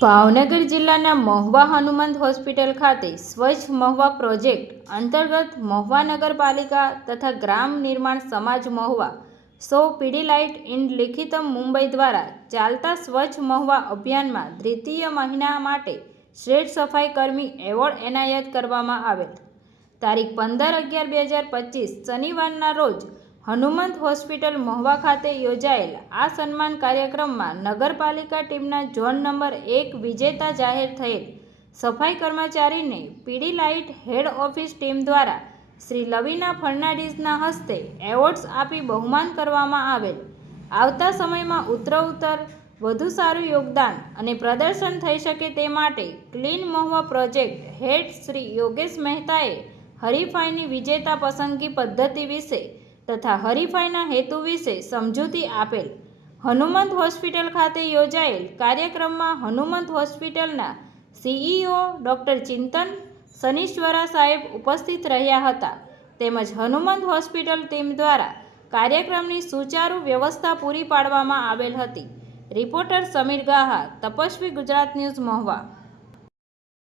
ભાવનગર જિલ્લાના મહુવા હનુમંત હોસ્પિટલ ખાતે સ્વચ્છ મહુવા પ્રોજેક્ટ અંતર્ગત મહુવા નગરપાલિકા તથા ગ્રામ નિર્માણ સમાજ મહુવા, સો પીડીલાઇટ ઇન લિખિતમ મુંબઈ દ્વારા ચાલતા સ્વચ્છ મહુવા અભિયાનમાં દ્વિતીય મહિના માટે શ્રેષ્ઠ સફાઈ કર્મી એવોર્ડ એનાયત કરવામાં આવેલ. તારીખ પંદર અગિયાર બે હજાર પચીસ, શનિવારના રોજ હનુમંત હોસ્પિટલ મહુવા ખાતે યોજાયેલ આ સન્માન કાર્યક્રમમાં નગરપાલિકા ટીમના ઝોન નંબર એક વિજેતા જાહેર થયેલ. સફાઈ કર્મચારીને પીડી લાઇટ હેડ ઓફિસ ટીમ દ્વારા શ્રી લવિના ફર્નાન્ડીઝના હસ્તે એવોર્ડ્સ આપી બહુમાન કરવામાં આવેલ. આવતા સમયમાં ઉત્તરોત્તર, વધુ સારું યોગદાન અને પ્રદર્શન થઈ શકે તે માટે clean Mahuva project head Shri Yogesh મહેતાએ હરીફાઈની વિજેતા પસંદગી પદ્ધતિ વિશે તથા હરીફાઈના હેતુ વિશે સમજૂતી આપેલ. હનુમંત હોસ્પિટલ ખાતે યોજાયેલ કાર્યક્રમમાં હનુમંત હોસ્પિટલના સીઈઓ ડૉક્ટર ચિંતન શનીશ્વરા સાહેબ ઉપસ્થિત રહ્યા હતા. તેમજ હનુમંત હોસ્પિટલ ટીમ દ્વારા કાર્યક્રમની સુચારુ વ્યવસ્થા પૂરી પાડવામાં આવેલ હતી. Reporter Samir Gaha, Tapasvi Gujarat news Mahuva.